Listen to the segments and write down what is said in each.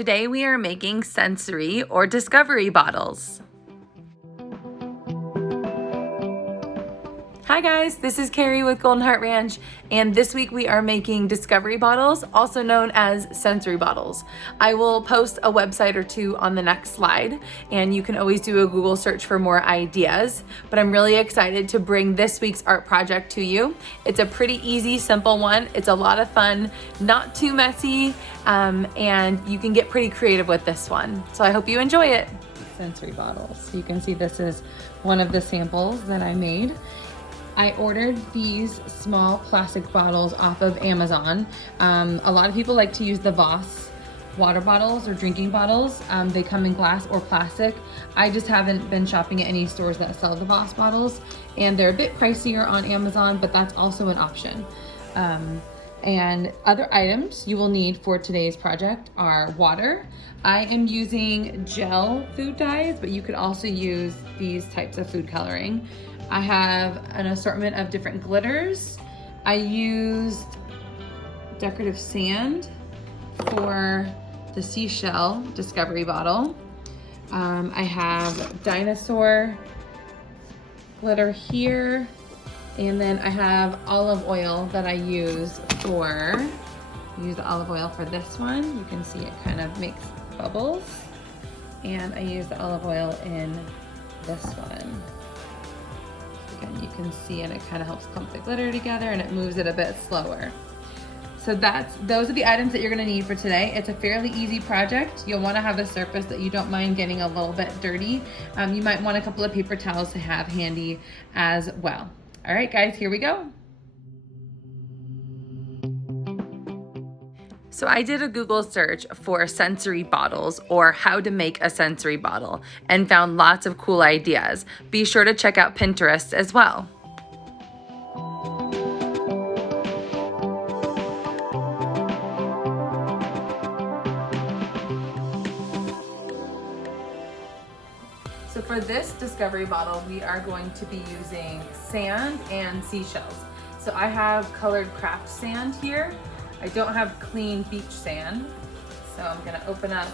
Today we are making sensory or discovery bottles. Hi guys, this is Carrie with Golden Heart Ranch, and this week we are making discovery bottles, also known as sensory bottles. I will post a website or two on the next slide, and you can always do a Google search for more ideas, but I'm really excited to bring this week's art project to you. It's a pretty easy, simple one. It's a lot of fun, not too messy, and you can get pretty creative with this one. So I hope you enjoy it. Sensory bottles. You can see this is one of the samples that I made. I ordered these small plastic bottles off of Amazon. A lot of people like to use the Voss water bottles or drinking bottles. They come in glass or plastic. I just haven't been shopping at any stores that sell the Voss bottles, and they're a bit pricier on Amazon, but that's also an option. And other items you will need for today's project are water. I am using gel food dyes, but you could also use these types of food coloring. I have an assortment of different glitters. I used decorative sand for the seashell discovery bottle. I have dinosaur glitter here. And then I have olive oil that I use the olive oil for this one. You can see it kind of makes bubbles. And I use the olive oil in this one. Again, you can see, and it kind of helps clump the glitter together, and it moves it a bit slower. So those are the items that you're gonna need for today. It's a fairly easy project. You'll wanna have a surface that you don't mind getting a little bit dirty. You might want a couple of paper towels to have handy as well. All right, guys, here we go. So I did a Google search for sensory bottles or how to make a sensory bottle and found lots of cool ideas. Be sure to check out Pinterest as well. So for this discovery bottle, we are going to be using sand and seashells. So I have colored craft sand here. I don't have clean beach sand. So I'm gonna open up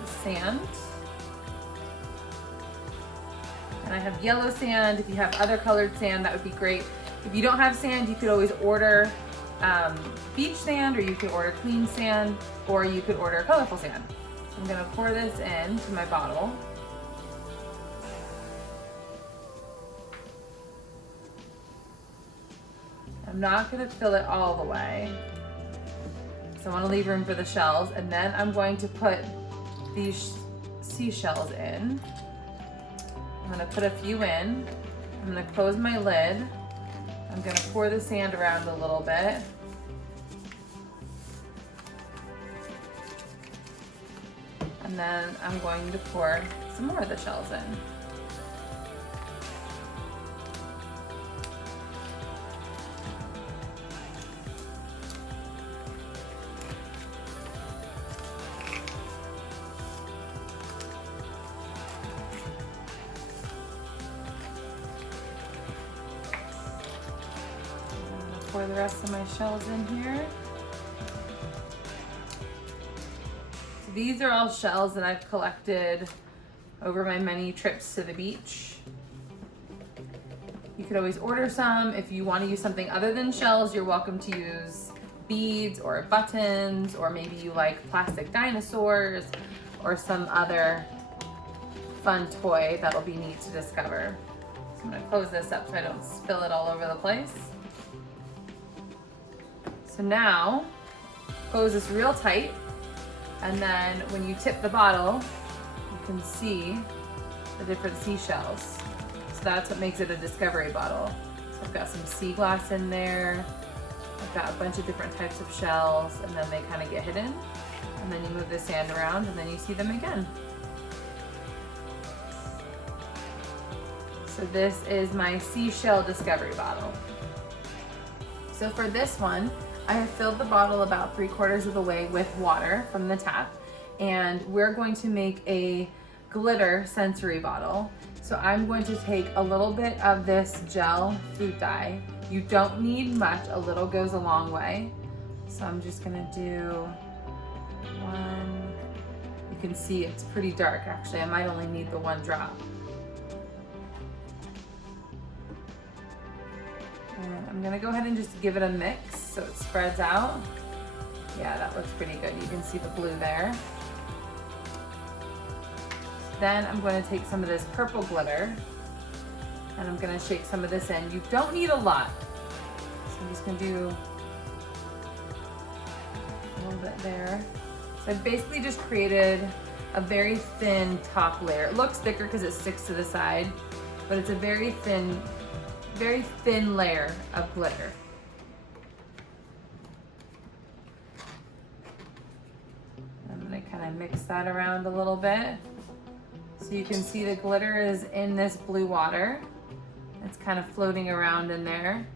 the sand. And I have yellow sand. If you have other colored sand, that would be great. If you don't have sand, you could always order beach sand, or you could order clean sand, or you could order colorful sand. So I'm gonna pour this into my bottle. I'm not gonna fill it all the way. So I wanna leave room for the shells, and then I'm going to put these seashells in. I'm gonna put a few in. I'm gonna close my lid. I'm gonna pour the sand around a little bit. And then I'm going to pour some more of the shells in. Pour the rest of my shells in here. So these are all shells that I've collected over my many trips to the beach. You could always order some. If you want to use something other than shells, you're welcome to use beads or buttons, or maybe you like plastic dinosaurs or some other fun toy that'll be neat to discover. So I'm going to close this up so I don't spill it all over the place. So now, close this real tight, and then when you tip the bottle, you can see the different seashells. So that's what makes it a discovery bottle. So I've got some sea glass in there, I've got a bunch of different types of shells, and then they kind of get hidden. And then you move the sand around, and then you see them again. So this is my seashell discovery bottle. So for this one, I have filled the bottle about 3/4 of the way with water from the tap, and we're going to make a glitter sensory bottle. So I'm going to take a little bit of this gel food dye. You don't need much, a little goes a long way. So I'm just gonna do 1, can see it's pretty dark. Actually, I might only need the one drop. And I'm gonna go ahead and just give it a mix so it spreads out. Yeah, that looks pretty good. You can see the blue there. Then I'm going to take some of this purple glitter and I'm going to shake some of this in. You don't need a lot. So I'm just going to do a little bit there. So I've basically just created a very thin top layer. It looks thicker because it sticks to the side, but it's a very thin layer of glitter. I'm going to kind of mix that around a little bit. So you can see the glitter is in this blue water. It's kind of floating around in there.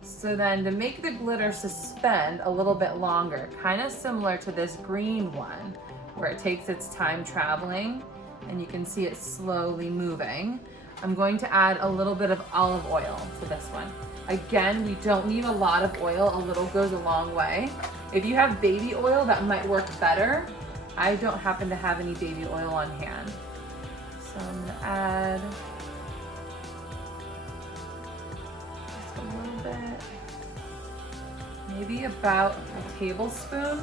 So then to make the glitter suspend a little bit longer, kind of similar to this green one, where it takes its time traveling and you can see it slowly moving, I'm going to add a little bit of olive oil to this one. Again, we don't need a lot of oil. A little goes a long way. If you have baby oil, that might work better. I don't happen to have any baby oil on hand. So I'm gonna add just a little bit, maybe about a tablespoon,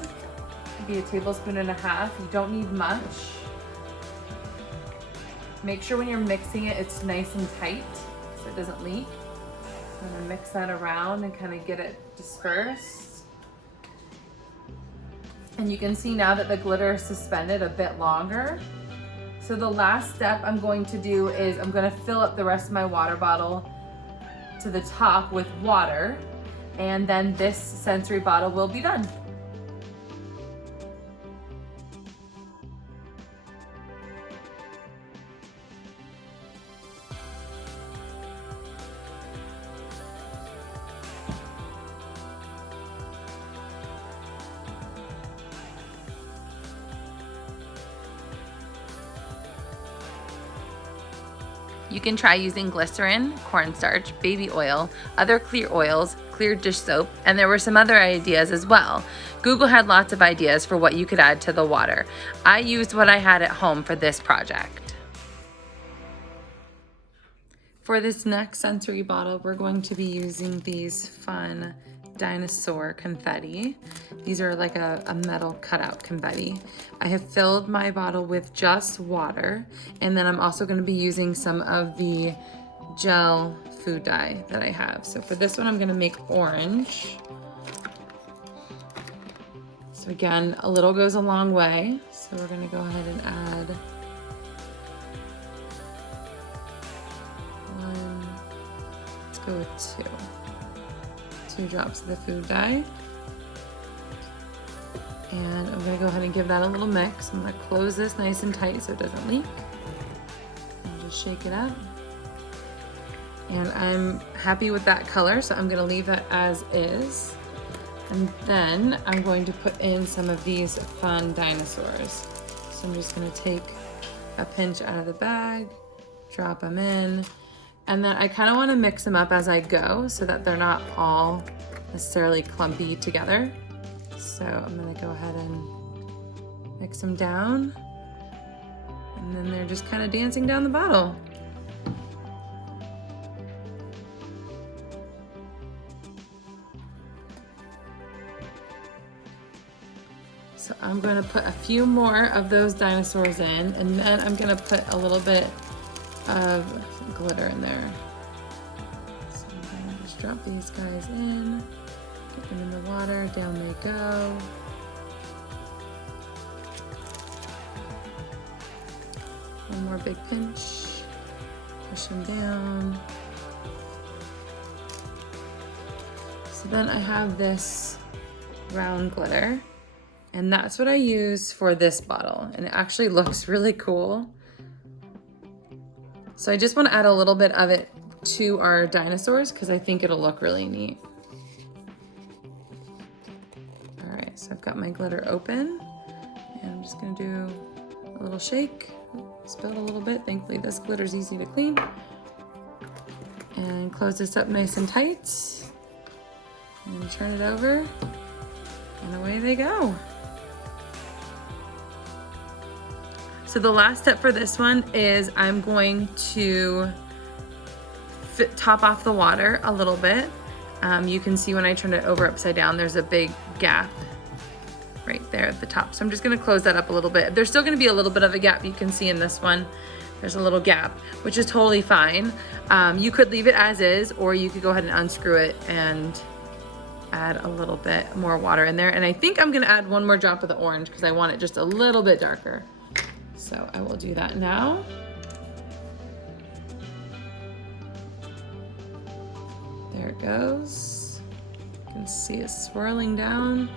maybe a tablespoon and a half. You don't need much. Make sure when you're mixing it, it's nice and tight so it doesn't leak. I'm gonna mix that around and kind of get it dispersed. And you can see now that the glitter is suspended a bit longer. So the last step I'm going to do is I'm going to fill up the rest of my water bottle to the top with water, and then this sensory bottle will be done. You can try using glycerin, cornstarch, baby oil, other clear oils, clear dish soap, and there were some other ideas as well. Google had lots of ideas for what you could add to the water. I used what I had at home for this project. For this next sensory bottle, we're going to be using these fun dinosaur confetti. These are like a metal cutout confetti. I have filled my bottle with just water, and then I'm also going to be using some of the gel food dye that I have. So for this one, I'm going to make orange. So again, a little goes a long way. So we're going to go ahead and add one, let's go with two drops of the food dye. And I'm gonna go ahead and give that a little mix. I'm gonna close this nice and tight so it doesn't leak. And just shake it up. And I'm happy with that color, so I'm gonna leave that as is. And then I'm going to put in some of these fun dinosaurs. So I'm just gonna take a pinch out of the bag, drop them in, and then I kind of want to mix them up as I go so that they're not all necessarily clumpy together. So I'm going to go ahead and mix them down, and then they're just kind of dancing down the bottle. So I'm going to put a few more of those dinosaurs in, and then I'm going to put a little bit of glitter in there. So I'm going to just drop these guys in, get them in the water, down they go. One more big pinch, push them down. So then I have this round glitter, and that's what I use for this bottle, and it actually looks really cool. So I just want to add a little bit of it to our dinosaurs because I think it'll look really neat. All right, so I've got my glitter open, and I'm just gonna do a little shake, spilled a little bit. Thankfully this glitter's easy to clean. And close this up nice and tight, and turn it over, and away they go. So the last step for this one is I'm going to top off the water a little bit. You can see when I turn it over upside down, there's a big gap right there at the top. So I'm just gonna close that up a little bit. There's still gonna be a little bit of a gap you can see in this one. There's a little gap, which is totally fine. You could leave it as is, or you could go ahead and unscrew it and add a little bit more water in there. And I think I'm gonna add one more drop of the orange because I want it just a little bit darker. So I will do that now. There it goes. You can see it swirling down.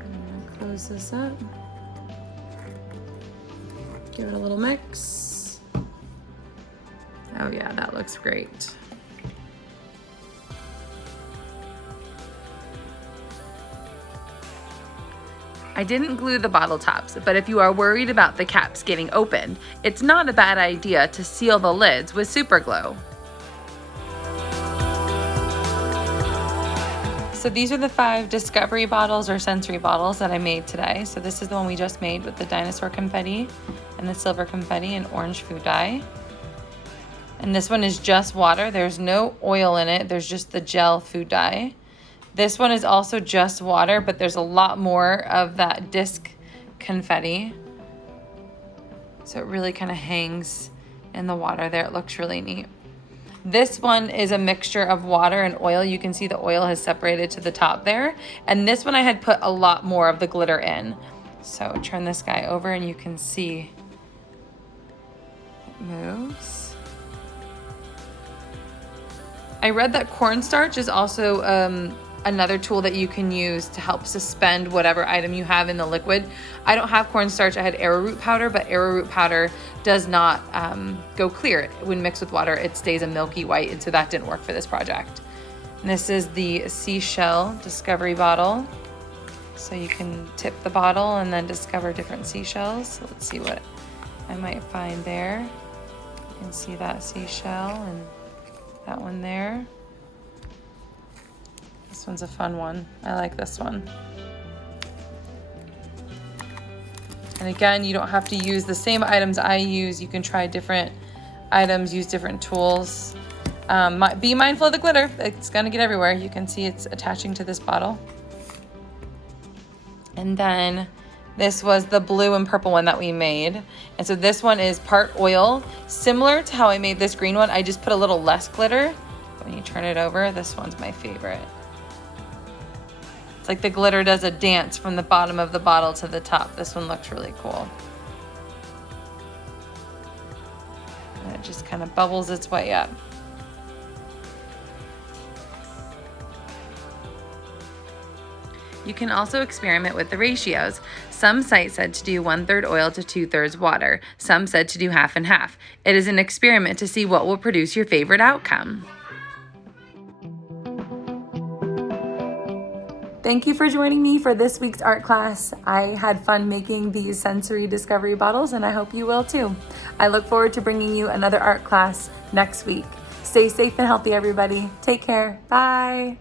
I'm gonna close this up. Give it a little mix. Oh yeah, that looks great. I didn't glue the bottle tops, but if you are worried about the caps getting opened, it's not a bad idea to seal the lids with super glue. So these are the 5 discovery bottles or sensory bottles that I made today. So this is the one we just made with the dinosaur confetti and the silver confetti and orange food dye. And this one is just water. There's no oil in it. There's just the gel food dye. This one is also just water, but there's a lot more of that disc confetti. So it really kind of hangs in the water there. It looks really neat. This one is a mixture of water and oil. You can see the oil has separated to the top there. And this one I had put a lot more of the glitter in. So turn this guy over and you can see it moves. I read that cornstarch is also another tool that you can use to help suspend whatever item you have in the liquid. I don't have cornstarch, I had arrowroot powder, but arrowroot powder does not go clear. When mixed with water, it stays a milky white, and so that didn't work for this project. And this is the seashell discovery bottle. So you can tip the bottle and then discover different seashells. So let's see what I might find there. You can see that seashell and that one there. This one's a fun one. I like this one. And again, you don't have to use the same items I use. You can try different items, use different tools. Be mindful of the glitter. It's gonna get everywhere. You can see it's attaching to this bottle. And then this was the blue and purple one that we made. And so this one is part oil. Similar to how I made this green one, I just put a little less glitter. When you turn it over, this one's my favorite. Like the glitter does a dance from the bottom of the bottle to the top. This one looks really cool. And it just kind of bubbles its way up. You can also experiment with the ratios. Some sites said to do 1/3 oil to 2/3 water. Some said to do half and half. It is an experiment to see what will produce your favorite outcome. Thank you for joining me for this week's art class. I had fun making these sensory discovery bottles, and I hope you will too. I look forward to bringing you another art class next week. Stay safe and healthy, everybody. Take care. Bye.